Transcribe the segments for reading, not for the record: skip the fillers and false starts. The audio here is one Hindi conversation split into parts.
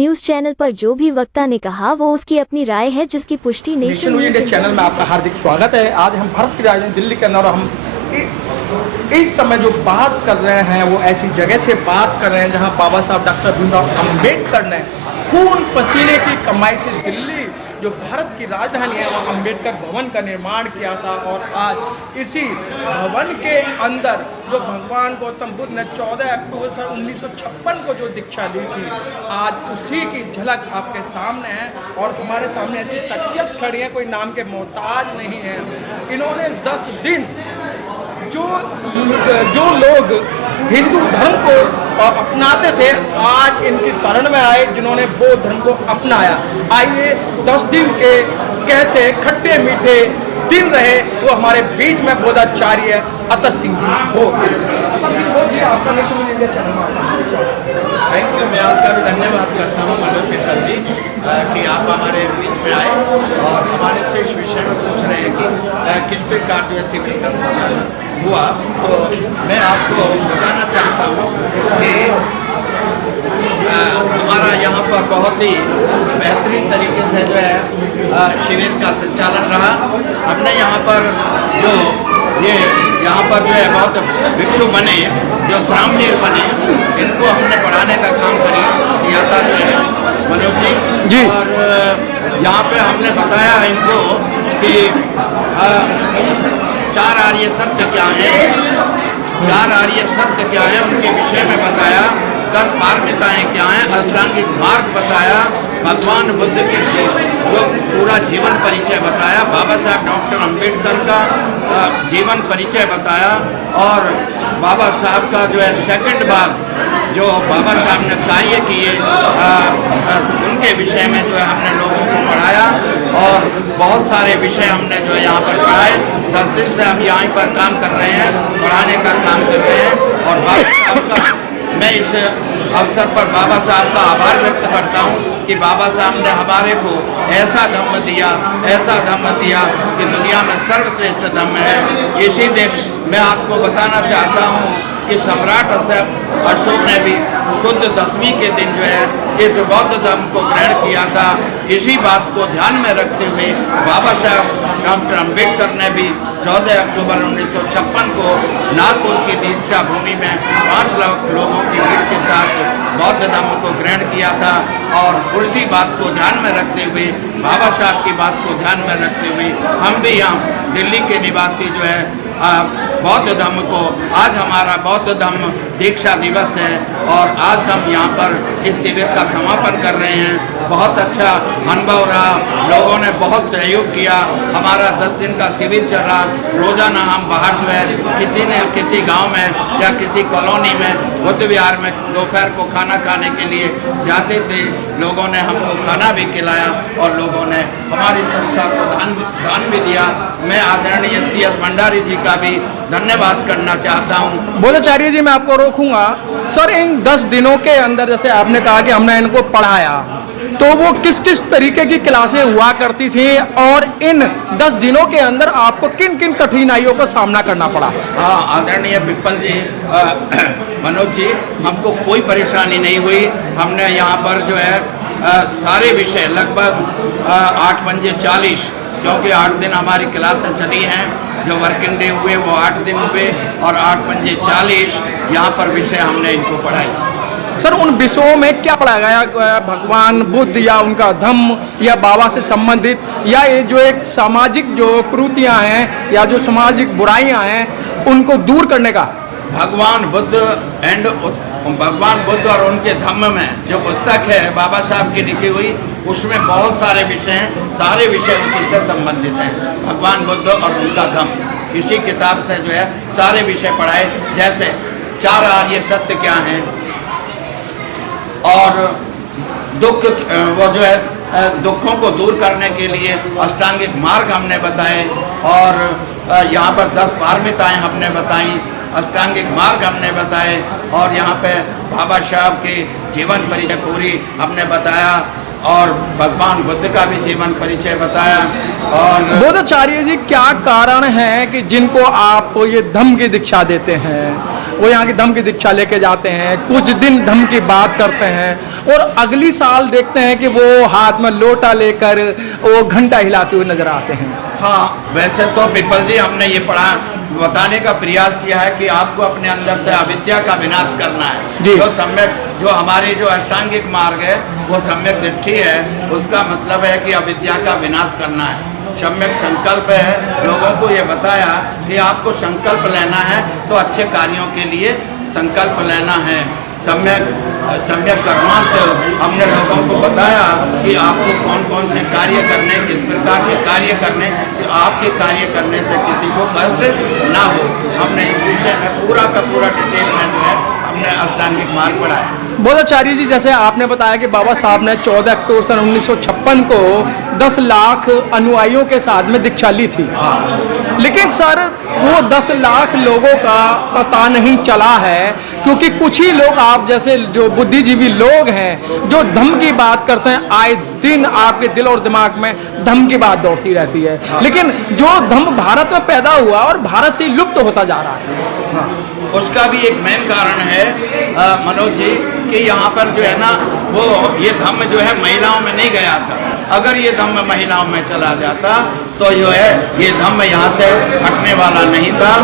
न्यूज चैनल पर जो भी वक्ता ने कहा वो उसकी अपनी राय है, जिसकी पुष्टि नेशन न्यूज इंडिया चैनल में आपका हार्दिक स्वागत है। आज हम भारत की राजधानी दिल्ली के अंदर, और हम इस समय जो बात कर रहे हैं वो ऐसी जगह से बात कर रहे हैं जहां बाबा साहब डॉक्टर भीमराव अम्बेडकर ने खून पसीने की कमाई से दिल्ली जो भारत की राजधानी है वहाँ अम्बेडकर भवन का निर्माण किया था। और आज इसी भवन के अंदर जो भगवान गौतम बुद्ध ने 14 अक्टूबर सन 1956 को जो दीक्षा ली थी, आज उसी की झलक आपके सामने है। और हमारे सामने ऐसी शख्सियत खड़ी है, कोई नाम के मोहताज नहीं है। इन्होंने 10 दिन जो लोग हिंदू धर्म को अपनाते थे, आज इनकी शरण में आए जिन्होंने बौद्ध धर्म को अपनाया। आइए 10 दिन के कैसे खट्टे मीठे दिन रहे वो हमारे बीच में बोधाचार्य अतर सिंह जी बोध। अतर सिंह बोध जी, आपका नेशन इंडिया चैनल में थैंक यू। मैं आपका भी धन्यवाद करता हूँ मनोज मित्तल जी कि आप हमारे बीच में आए और हमारे से इस विषय में पूछ रहे हैं कि किस प्रकार जो है सिविल का संचालन हुआ। तो मैं आपको बताना चाहता हूँ कि हमारा यहाँ पर बहुत ही बेहतरीन तरीके से जो है शिविर का संचालन रहा। हमने यहाँ पर जो यहाँ पर जो है बहुत भिक्षु बने, जो श्रामणीय बने, इनको हमने पढ़ाने का काम किया था जो है मनोज जी। और यहाँ पे हमने बताया इनको कि 4 आर्य सत्य क्या है, 4 आर्य सत्य क्या है उनके विषय में बताया। 10 पारमिताएं क्या हैं, अष्टांगिक मार्ग बताया, भगवान बुद्ध की जो पूरा जीवन परिचय बताया, बाबा साहब डॉक्टर अम्बेडकर का जीवन परिचय बताया, और बाबा साहब का जो है सेकंड भाग जो बाबा साहब ने कार्य किए उनके विषय में जो है हमने लोगों को पढ़ाया। और बहुत सारे विषय हमने जो है यहाँ पर पढ़ाए। 10 दिन से हम यहाँ पर काम कर रहे हैं, पढ़ाने का काम कर रहे हैं। और बाबा साहब का मैं इस अवसर पर बाबा साहब का आभार व्यक्त करता हूँ कि बाबा साहब ने हमारे को ऐसा धम्म दिया कि दुनिया में सर्वश्रेष्ठ धम्म है। इसी दिन मैं आपको बताना चाहता हूँ कि सम्राट अशोक ने भी शुद्ध 10वीं के दिन जो है इस बौद्ध धर्म को ग्रहण किया था। इसी बात को ध्यान में रखते हुए बाबा साहब डॉक्टर अम्बेडकर ने भी 14 अक्टूबर 1956 को नागपुर की दीक्षा भूमि में 5 लाख लोगों की भीड़ के साथ बौद्ध धर्म को ग्रहण किया था। और उसी बात को ध्यान में रखते हुए, बाबा साहब की बात को ध्यान में रखते हुए हम भी यहाँ दिल्ली के निवासी जो है बौद्ध धर्म को, आज हमारा बौद्ध धर्म दीक्षा दिवस है और आज हम यहाँ पर इस शिविर का समापन कर रहे हैं। बहुत अच्छा अनुभव रहा, लोगों ने बहुत सहयोग किया। हमारा 10 दिन का शिविर चल रहा। रोजाना हम बाहर जो है किसी गांव में या किसी कॉलोनी में बुद्ध विहार में दोपहर को खाना खाने के लिए जाते थे। लोगों ने हमको खाना भी खिलाया और लोगों ने हमारी संस्था को दान भी दिया। मैं आदरणीय CS भंडारी जी का भी धन्यवाद करना चाहता हूँ। बोधाचार्य जी, मैं आपको रोकूंगा। सर, इन 10 दिनों के अंदर जैसे आपने कहा कि हमने इनको पढ़ाया, तो वो किस किस तरीके की क्लासें हुआ करती थी और इन 10 दिनों के अंदर आपको किन किन कठिनाइयों का सामना करना पड़ा? हाँ, आदरणीय पिप्पल जी, मनोज जी, हमको कोई परेशानी नहीं हुई। हमने यहाँ पर जो है सारे विषय लगभग 8:40, क्योंकि 8 दिन हमारी क्लासें चली हैं। जो वर्किंग डे हुए वो 8 दिन हुए और 8:40 यहाँ पर विषय हमने इनको पढ़ाई। सर, उन विषयों में क्या पढ़ाया गया? भगवान बुद्ध या उनका धम्म या बाबा से संबंधित, या ये जो एक सामाजिक जो कुरीतियाँ हैं या जो सामाजिक बुराइयाँ हैं उनको दूर करने का? भगवान बुद्ध और उनके धम्म में जो पुस्तक है बाबा साहब की लिखी हुई, उसमें बहुत सारे विषय हैं। सारे विषय उसी से संबंधित हैं। भगवान बुद्ध और उनका धम्म, इसी किताब से जो है सारे विषय पढ़ाए। जैसे 4 आर्य सत्य क्या हैं, और दुख वो जो है दुखों को दूर करने के लिए अष्टांगिक मार्ग हमने बताए। और यहाँ पर 10 पारमिताएं हमने बताई, अष्टांगिक मार्ग हमने बताए। और यहाँ पे बाबा साहब के जीवन परिचय पूरी हमने बताया। और भगवान बुद्ध का भी जीवन परिचय बताया। और बोधाचार्य जी, क्या कारण है कि जिनको आप ये धम्म की दीक्षा देते हैं, वो यहाँ की धम्म की दीक्षा लेके जाते हैं, कुछ दिन धम्म की बात करते हैं और अगली साल देखते हैं कि वो हाथ में लोटा लेकर वो घंटा हिलाते हुए नजर आते हैं? हाँ, वैसे तो पिपल जी हमने ये पढ़ा बताने का प्रयास किया है कि आपको अपने अंदर से अविद्या का विनाश करना है। जी। जो सम्यक, जो हमारी जो अष्टांगिक मार्ग है वो सम्यक दृष्टि है, उसका मतलब है कि अविद्या का विनाश करना है। सम्यक संकल्प है, लोगों को ये बताया कि आपको संकल्प लेना है तो अच्छे कार्यों के लिए संकल्प लेना है। सम्यक कर्मांत हमने लोगों को बताया कि आपको कौन कौन से कार्य करने, किस प्रकार के कार्य करने कि आपके कार्य करने से किसी को कष्ट ना हो। हमने इस विषय में पूरा का पूरा डिटेल में जो है हमने अष्टांगिक मार्ग पढ़ाया। बोधाचार्य जी, जैसे आपने बताया कि बाबा साहब ने 14 अक्टूबर सन 1956 को 10 लाख अनुयायियों के साथ में दीक्षा ली थी, लेकिन सर वो 10 लाख लोगों का पता नहीं चला है, क्योंकि कुछ ही लोग आप जैसे जो बुद्धिजीवी लोग हैं जो धम्म की बात करते हैं, आए दिन आपके दिल और दिमाग में धम्म की बात दौड़ती रहती है, लेकिन जो धम्म भारत में पैदा हुआ और भारत से लुप्त होता जा रहा है। उसका भी एक मेन कारण है मनोज जी कि यहाँ पर जो है ना वो ये धम्म जो है महिलाओं में नहीं गया था। अगर ये धम्म महिलाओं में चला जाता तो जो है ये धम्म यहाँ से हटने वाला नहीं था।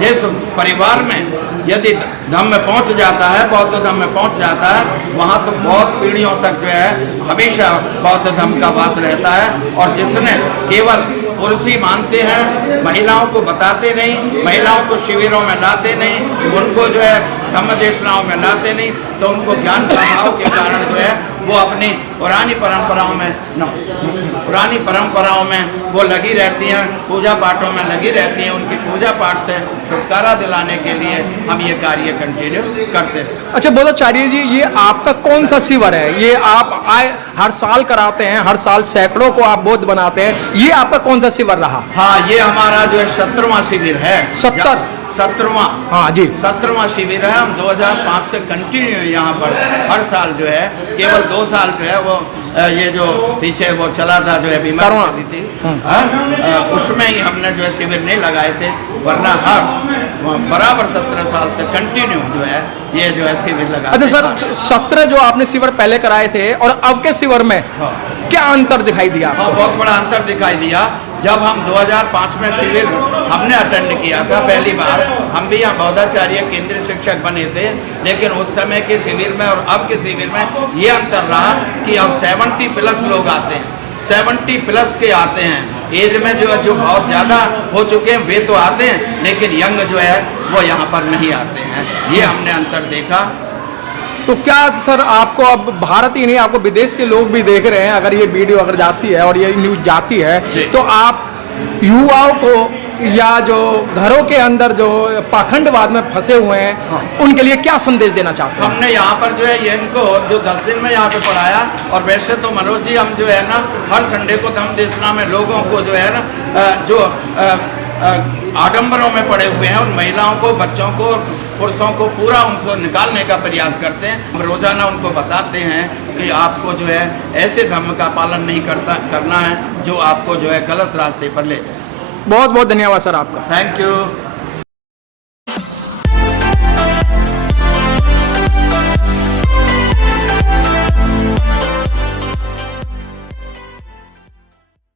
जिस परिवार में यदि धम्म पहुँच जाता है, बौद्ध धम्म पहुँच जाता है, वहाँ तो बहुत पीढ़ियों तक जो है हमेशा बौद्ध धम्म का वास रहता है। और जिसने केवल पुरुष ही मानते हैं, महिलाओं को बताते नहीं, महिलाओं को शिविरों में लाते नहीं, उनको जो है धम्म देशनाओं में लाते नहीं, तो उनको ज्ञान का अभाव के कारण जो है वो अपनी पुरानी परंपराओं में वो लगी रहती हैं, पूजा पाठों में लगी रहती हैं। उनकी पूजा पाठ से छुटकारा दिलाने के लिए हम ये कार्य कंटिन्यू करते हैं। अच्छा बोधाचार्य जी, ये आपका कौन सा शिविर है? ये आप हर साल कराते हैं, हर साल सैकड़ों को आप बौद्ध बनाते हैं, ये आपका कौन सा शिविर रहा? हाँ, ये हमारा जो है 17वां शिविर है। 17वां, हाँ जी, 17वां शिविर है। हम 2005 से कंटिन्यू यहाँ पर हर साल जो है, केवल 2 साल जो है वो ये जो पीछे वो चला था जो है बीमारी चली थी, उसमें ही हमने जो है शिविर नहीं लगाए थे, वरना हर बराबर 17 साल से कंटिन्यू जो है ये जो है शिविर लगा। अच्छा सर, 17 जो आपने शिविर पहले कराए थे और अब के शिविर में क्या अंतर दिखाई दिया? हाँ, बहुत बड़ा अंतर दिखाई दिया। जब हम 2005 में शिविर हमने अटेंड किया था पहली बार, हम भी यहाँ बौद्धाचार्य केंद्रीय शिक्षक बने थे, लेकिन उस समय के शिविर में और अब के शिविर में ये अंतर रहा कि अब 70 प्लस लोग आते हैं, 70 प्लस के आते हैं। एज में जो है जो बहुत ज़्यादा हो चुके हैं वे तो आते हैं, लेकिन यंग जो है वो यहाँ पर नहीं आते हैं। ये हमने अंतर देखा। तो क्या सर आपको अब भारत ही नहीं, आपको विदेश के लोग भी देख रहे हैं, अगर ये वीडियो अगर जाती है और ये न्यूज जाती है, तो आप युवाओं को या जो घरों के अंदर जो पाखंडवाद में फंसे हुए हैं उनके लिए क्या संदेश देना चाहते हैं? हमने यहाँ पर जो है ये इनको जो 10 दिन में यहाँ पे पढ़ाया, और वैसे तो मनोज जी हम जो है ना हर संडे को धम्म देशना में लोगों को जो है ना जो आडंबरों में पड़े हुए हैं उन महिलाओं को, बच्चों को, पुरुषों को पूरा उनको निकालने का प्रयास करते हैं। हम रोजाना उनको बताते हैं कि आपको जो है ऐसे धर्म का पालन नहीं करना है जो आपको जो है गलत रास्ते पर ले जाए। बहुत बहुत धन्यवाद सर आपका। Thank you.